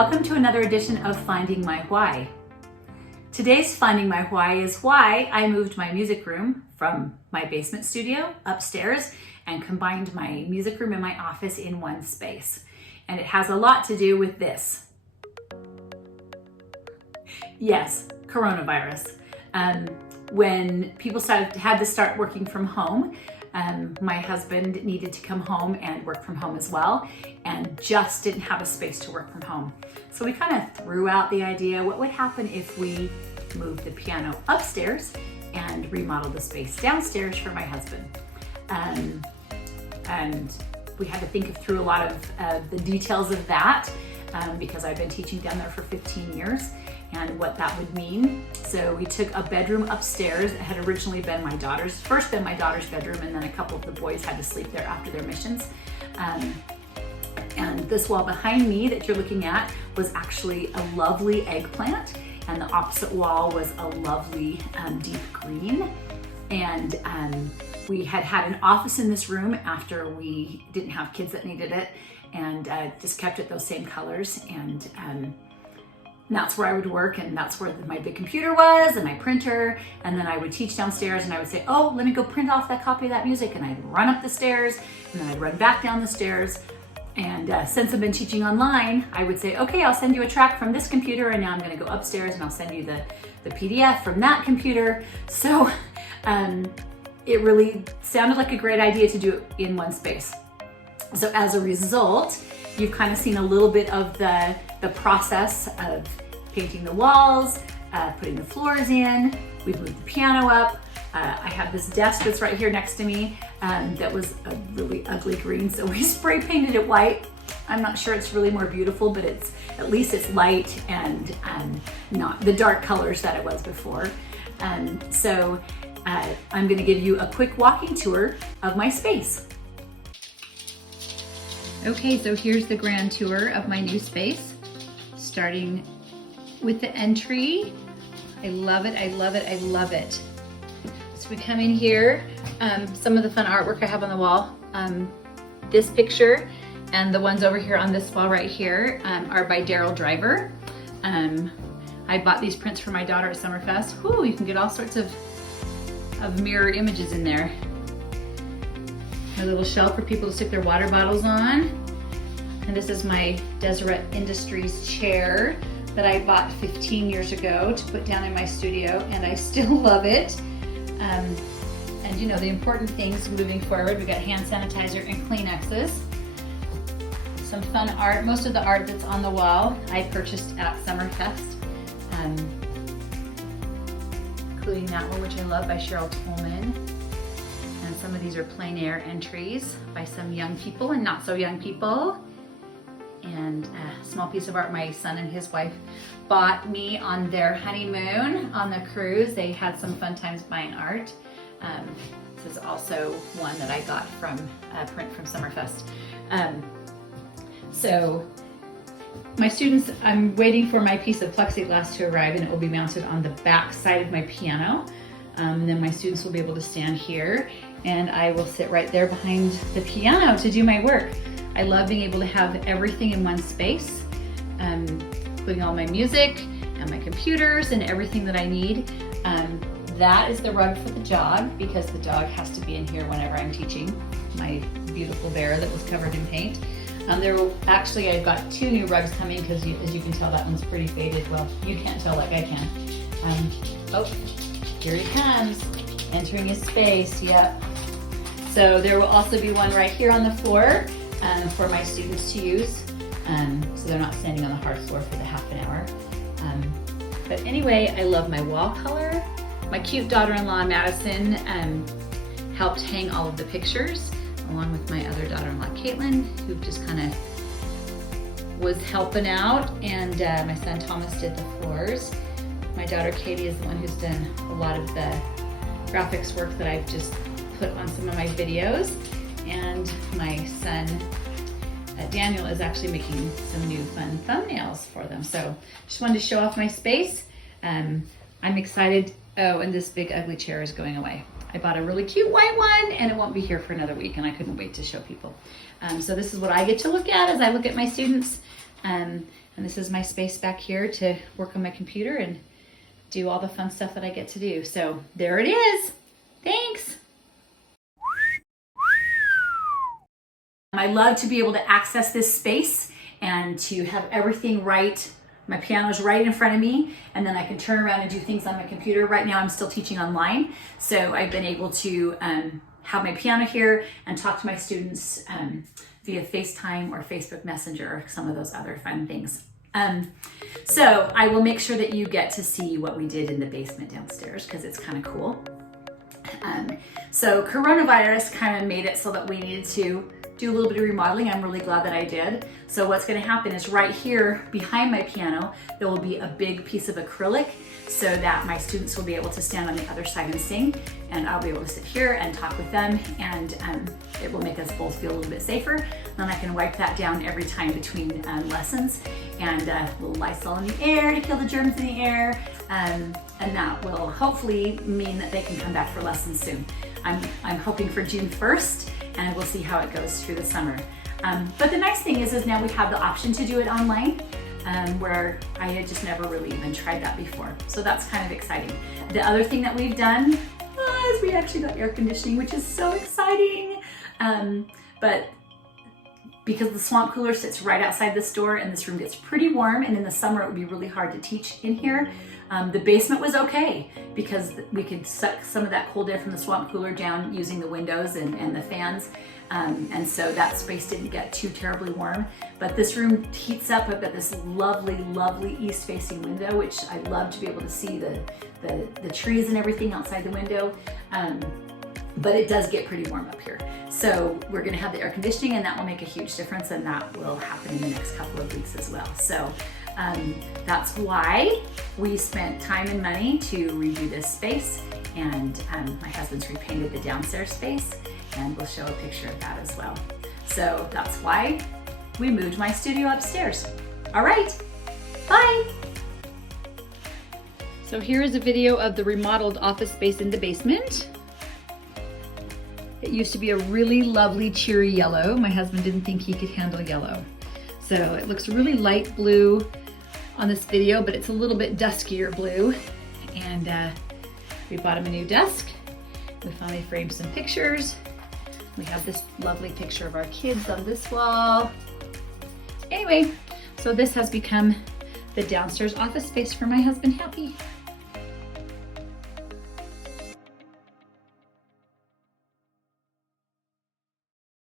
welcome to another edition of Finding My Why. Today's Finding My Why is why I moved my music room from my basement studio upstairs and combined my music room and my office in one space. And it has a lot to do with this. Yes, coronavirus. When people had to start working from home, my husband needed to come home and work from home as well, and just didn't have a space to work from home. So we kind of threw out the idea, what would happen if we moved the piano upstairs and remodeled the space downstairs for my husband? And we had to think through a lot of the details of that because I've been teaching down there for 15 years and what that would mean. So we took a bedroom upstairs. It had originally been my daughter's bedroom, and then a couple of the boys had to sleep there after their missions. And this wall behind me that you're looking at was actually a lovely eggplant, and the opposite wall was a lovely deep green. And we had an office in this room after we didn't have kids that needed it, and just kept it those same colors. And that's where I would work, and that's where my big computer was and my printer. And then I would teach downstairs, and I would say, oh, let me go print off that copy of that music. And I'd run up the stairs, and then I'd run back down the stairs. And since I've been teaching online, I would say, okay, I'll send you a track from this computer, and now I'm gonna go upstairs and I'll send you the PDF from that computer. So it really sounded like a great idea to do it in one space. So as a result, you've kind of seen a little bit of the process of painting the walls, putting the floors in. We've moved the piano up. I have this desk that's right here next to me that was a really ugly green, so we spray painted it white. I'm not sure it's really more beautiful, but at least it's light and not the dark colors that it was before. So I'm gonna give you a quick walking tour of my space. Okay, so here's the grand tour of my new space, starting with the entry. I love it, I love it, I love it. So we come in here, some of the fun artwork I have on the wall. This picture and the ones over here on this wall right here are by Daryl Driver. I bought these prints for my daughter at Summerfest. Whoo, you can get all sorts of mirrored images in there. A little shelf for people to stick their water bottles on. And this is my Deseret Industries chair that I bought 15 years ago to put down in my studio, and I still love it. And you know, the important things moving forward, we got hand sanitizer and Kleenexes. Some fun art. Most of the art that's on the wall I purchased at Summerfest, including that one, which I love, by Cheryl Tolman. And some of these are plein air entries by some young people and not so young people. And a small piece of art my son and his wife bought me on their honeymoon on the cruise. They had some fun times buying art. This is also one that I got from a print from Summerfest. So my students, I'm waiting for my piece of plexiglass to arrive, and it will be mounted on the back side of my piano. Then my students will be able to stand here, and I will sit right there behind the piano to do my work. I love being able to have everything in one space, including all my music and my computers and everything that I need. That is the rug for the dog, because the dog has to be in here whenever I'm teaching. My beautiful bear that was covered in paint. I've got 2 new rugs coming, because as you can tell, that one's pretty faded. Well, you can't tell like I can. Oh, here he comes, entering his space, yep. So there will also be one right here on the floor for my students to use, so they're not standing on the hard floor for the half an hour. But anyway, I love my wall color. My cute daughter-in-law, Madison, helped hang all of the pictures, along with my other daughter-in-law, Caitlin, who just kind of was helping out, and my son Thomas did the floors. My daughter Katie is the one who's done a lot of the graphics work that I've just put on some of my videos, and my son Daniel is actually making some new fun thumbnails for them. So just wanted to show off my space. I'm excited. Oh, and this big ugly chair is going away. I bought a really cute white one, and it won't be here for another week, and I couldn't wait to show people. So this is what I get to look at as I look at my students. And And this is my space back here to work on my computer and do all the fun stuff that I get to do. So there it is. Thanks. I love to be able to access this space and to have everything right. My piano's right in front of me, and then I can turn around and do things on my computer. Right now I'm still teaching online, so I've been able to have my piano here and talk to my students via FaceTime or Facebook Messenger or some of those other fun things. So I will make sure that you get to see what we did in the basement downstairs because it's kind of cool. So coronavirus kind of made it so that we needed to do a little bit of remodeling. I'm really glad that I did. So what's going to happen is right here behind my piano, there will be a big piece of acrylic so that my students will be able to stand on the other side and sing, and I'll be able to sit here and talk with them, and it will make us both feel a little bit safer. Then I can wipe that down every time between lessons, and a little Lysol in the air to kill the germs in the air, and that will hopefully mean that they can come back for lessons soon. I'm hoping for June 1st, and we'll see how it goes through the summer. But the nice thing is now we have the option to do it online, where I had just never really even tried that before. So that's kind of exciting. The other thing that we've done is we actually got air conditioning, which is so exciting. But because the swamp cooler sits right outside this door and this room gets pretty warm, and in the summer it would be really hard to teach in here. The basement was okay because we could suck some of that cold air from the swamp cooler down using the windows and the fans. And so that space didn't get too terribly warm. But this room heats up. I've got this lovely, lovely east-facing window, which I love to be able to see the trees and everything outside the window. But it does get pretty warm up here. So we're gonna have the air conditioning, and that will make a huge difference, and that will happen in the next couple of weeks as well. So that's why we spent time and money to redo this space, and my husband's repainted the downstairs space, and we'll show a picture of that as well. So that's why we moved my studio upstairs. All right, bye. So here is a video of the remodeled office space in the basement. It used to be a really lovely cheery yellow. My husband didn't think he could handle yellow. So it looks really light blue on this video, but it's a little bit duskier blue. And we bought him a new desk. We finally framed some pictures. We have this lovely picture of our kids on this wall. Anyway, so this has become the downstairs office space for my husband, Happy.